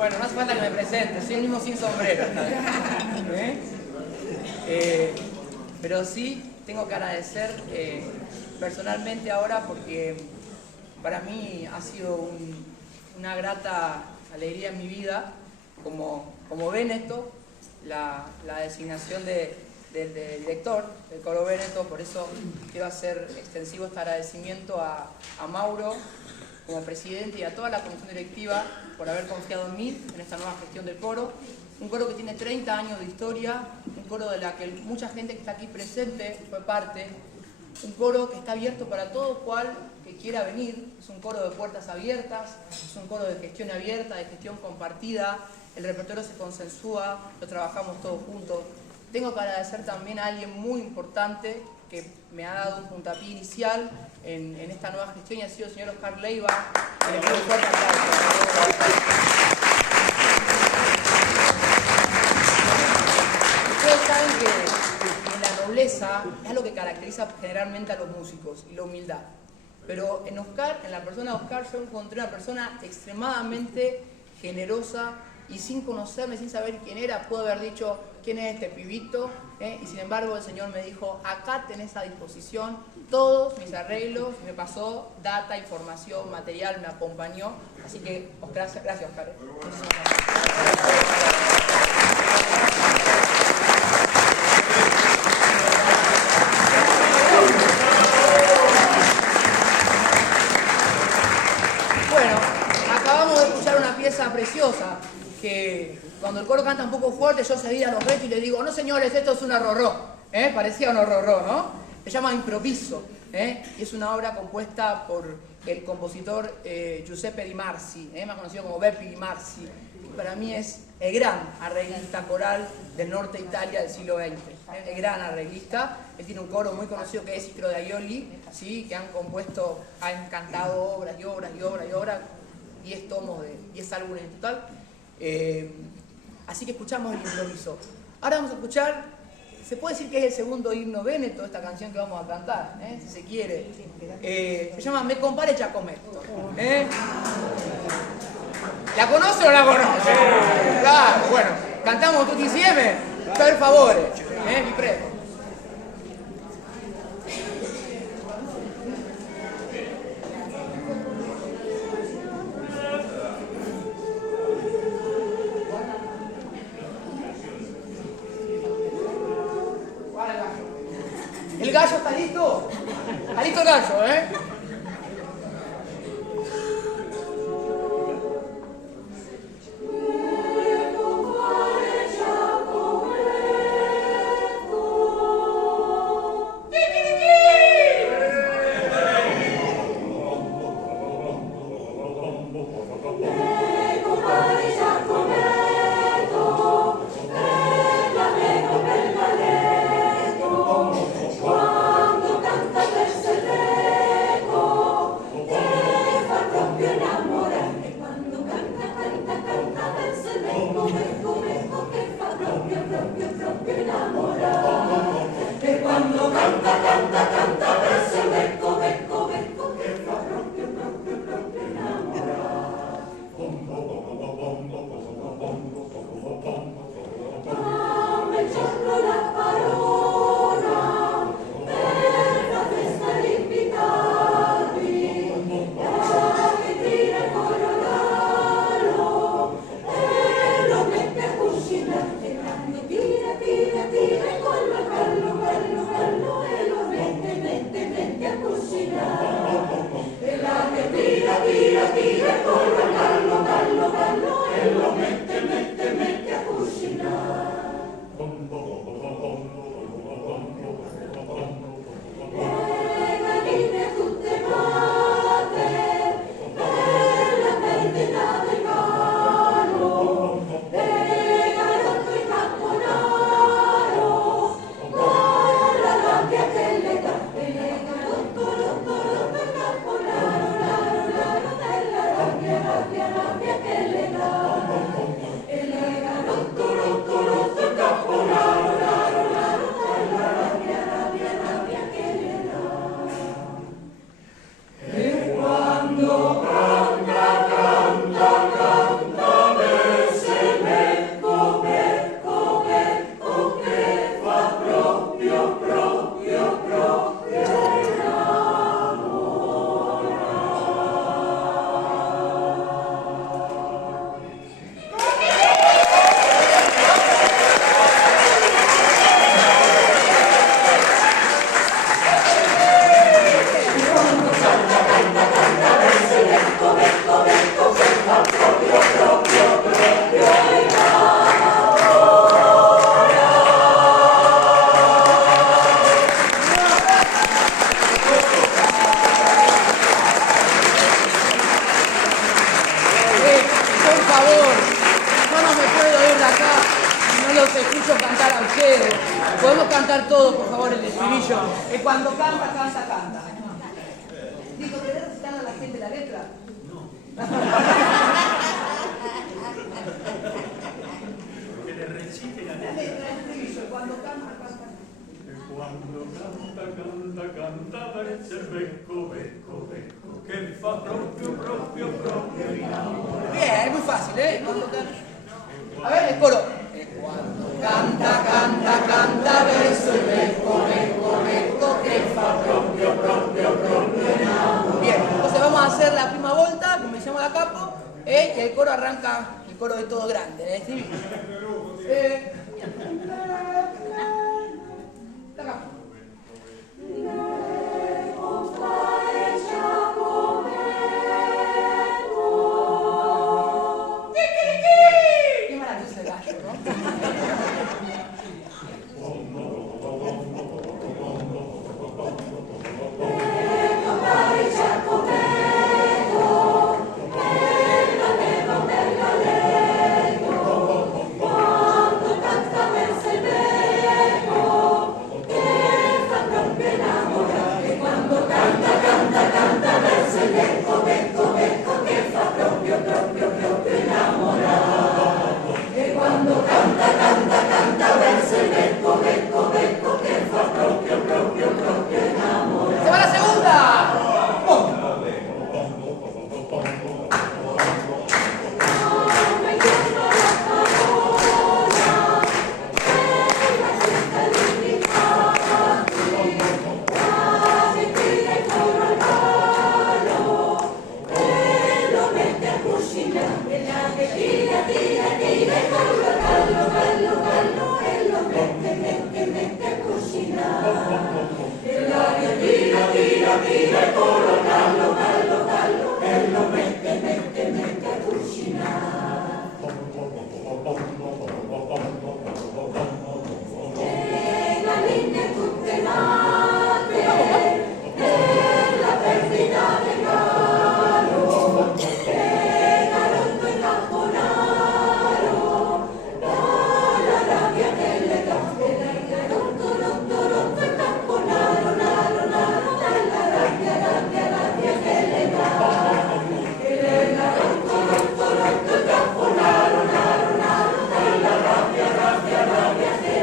Bueno, no hace falta que me presente, soy el mismo sin sombrero. Pero sí tengo que agradecer personalmente ahora porque para mí ha sido una grata alegría en mi vida, como Véneto, la designación del director del Coro Véneto. Por eso quiero hacer extensivo este agradecimiento a Mauro como presidente y a toda la comisión directiva por haber confiado en mí en esta nueva gestión del coro. Un coro que tiene 30 años de historia, un coro de la que mucha gente que está aquí presente fue parte, un coro que está abierto para todo cual que quiera venir, es un coro de puertas abiertas, es un coro de gestión abierta, de gestión compartida, el repertorio se consensúa, lo trabajamos todos juntos. Tengo que agradecer también a alguien muy importante que me ha dado un puntapié inicial en esta nueva gestión y ha sido el señor Oscar Leiva, que le pido un fuerte aplauso. Ustedes saben que la nobleza es lo que caracteriza generalmente a los músicos y la humildad. Pero en Oscar, en la persona de Oscar, yo encontré una persona extremadamente generosa y sin conocerme, sin saber quién era, puedo haber dicho quién es este pibito, y sin embargo el Señor me dijo, acá tenés a disposición todos mis arreglos, me pasó data, información, material, me acompañó, así que gracias Oscar. Bueno, acabamos de escuchar una pieza preciosa que cuando el coro canta un poco fuerte yo seguía los retos y le digo, no señores, esto es un horroró, parecía un horroró, ¿no? Se llama Improviso, y es una obra compuesta por el compositor Giuseppe Di Marzi, más conocido como Beppi Di Marzi, que para mí es el gran arreglista coral del norte de Italia del siglo XX, el gran arreglista. Él tiene un coro muy conocido que es Ischio de Aioli, ¿sí? Que han cantado obras y obras y obras y obras, 10 tomos de 10 álbumes en total. Así que escuchamos el improviso. Ahora vamos a escuchar, se puede decir que es el segundo himno Véneto, esta canción que vamos a cantar, si se quiere. Se llama Me compare Giacometto. ¿La conoce o no la conoce? Claro, bueno, cantamos tutti insieme, per favore, vi prego. ¿El gallo está listo? ¿Está listo el gallo, Alfredo. Podemos cantar todos, por favor, el estribillo. Que cuando canta, canta, canta. Digo, ¿querés recitar a la gente la letra? No. Que le recite la La letra, el estribillo. Cuando canta, canta. Quando canta, verso il becco, che fa proprio innamorato. Bien, es muy fácil, ¿eh? Cuando canta. A ver, el coro. Cuando canta, canta, canta, verso il becco, che fa proprio innamorato. Bien, entonces vamos a hacer la prima volta, como hicimos la capo, y el coro arranca, el coro de todo grande, ¿eh? ¿Sí? La capo. Qué maravilloso el gallo, ¿no? ¡Se va la segunda!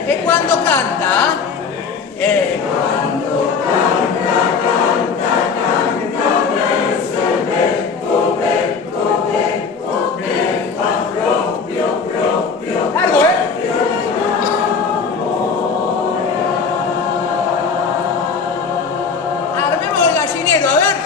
E quando canta? Largo, Armemos el gallinero, a ver.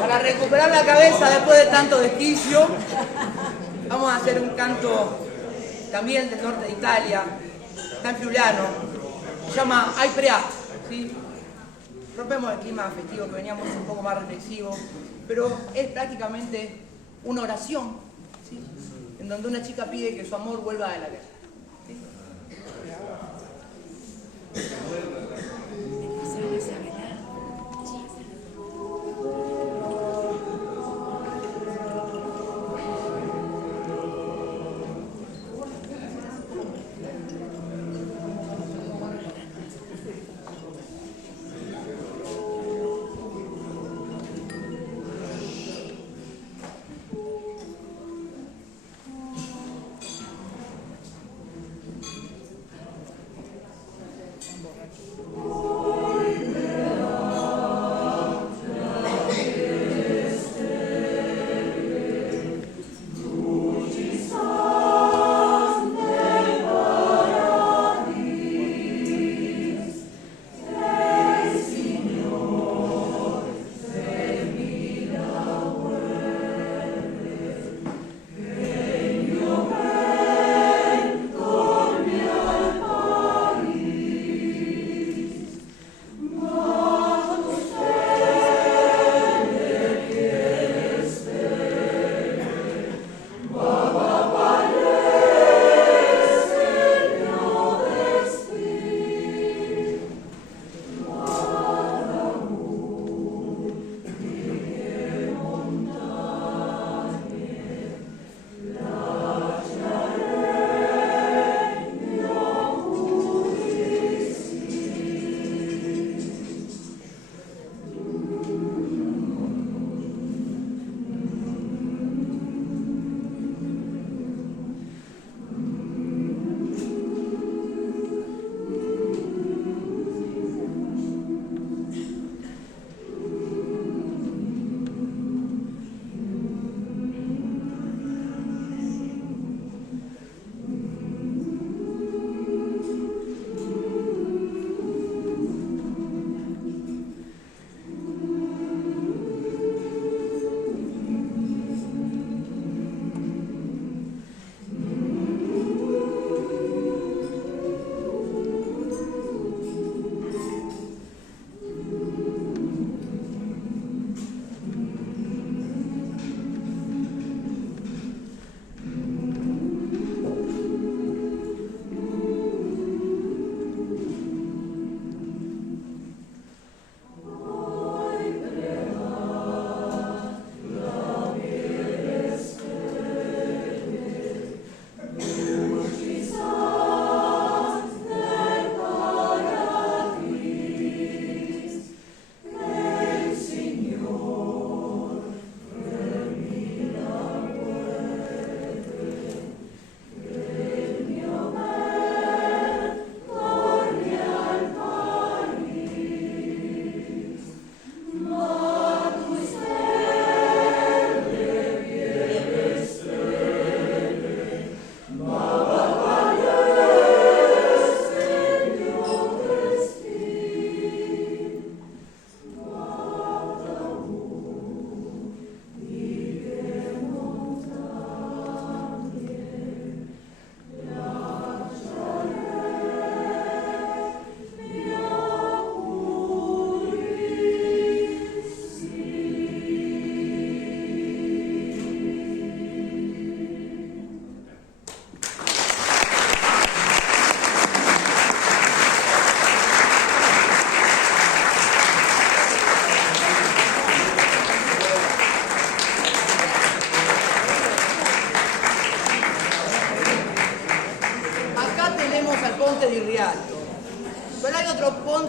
Para recuperar la cabeza después de tanto desquicio, vamos a hacer un canto también del norte de Italia, tan friulano, se llama Ai Preat, ¿sí? Rompemos el clima festivo que veníamos un poco más reflexivo, pero es prácticamente una oración, ¿sí? En donde una chica pide que su amor vuelva de la guerra. ¿Sí?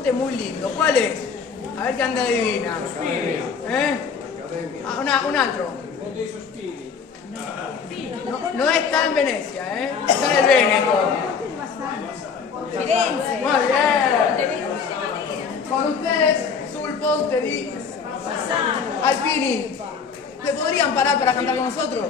monte muy lindo. ¿Cuál es? A ver qué anda adivina. ¿Eh? Un altro. No está en Venecia, ¿eh? Está en el Véneto. Firenze. Muy bien. Con ustedes, sul ponte di Alpini. ¿Se podrían parar para cantar con nosotros?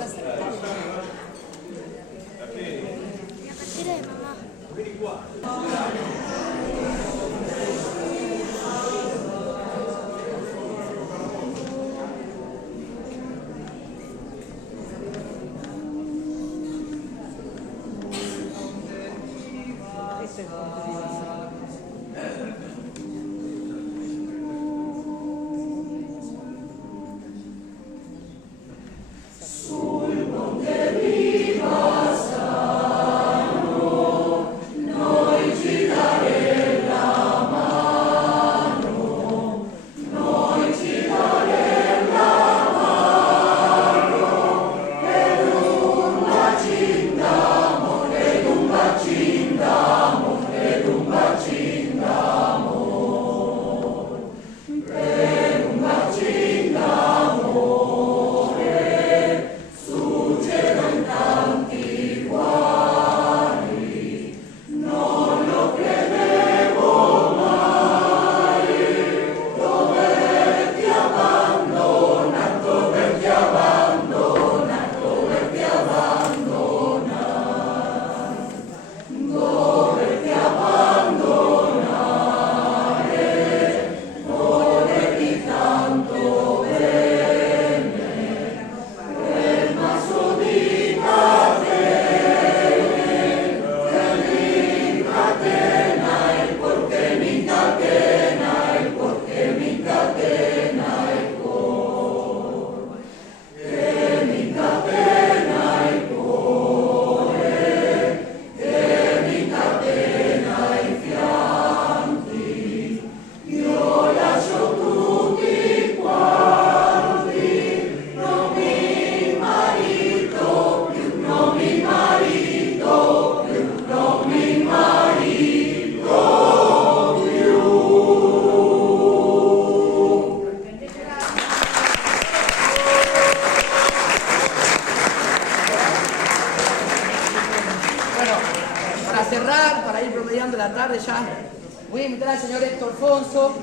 Voy a invitar al señor Héctor Fonso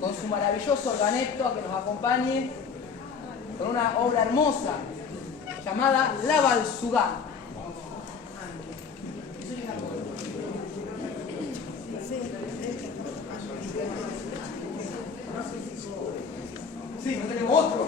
con su maravilloso organeto a que nos acompañe con una obra hermosa llamada La Balsugá. Sí, no tenemos otro.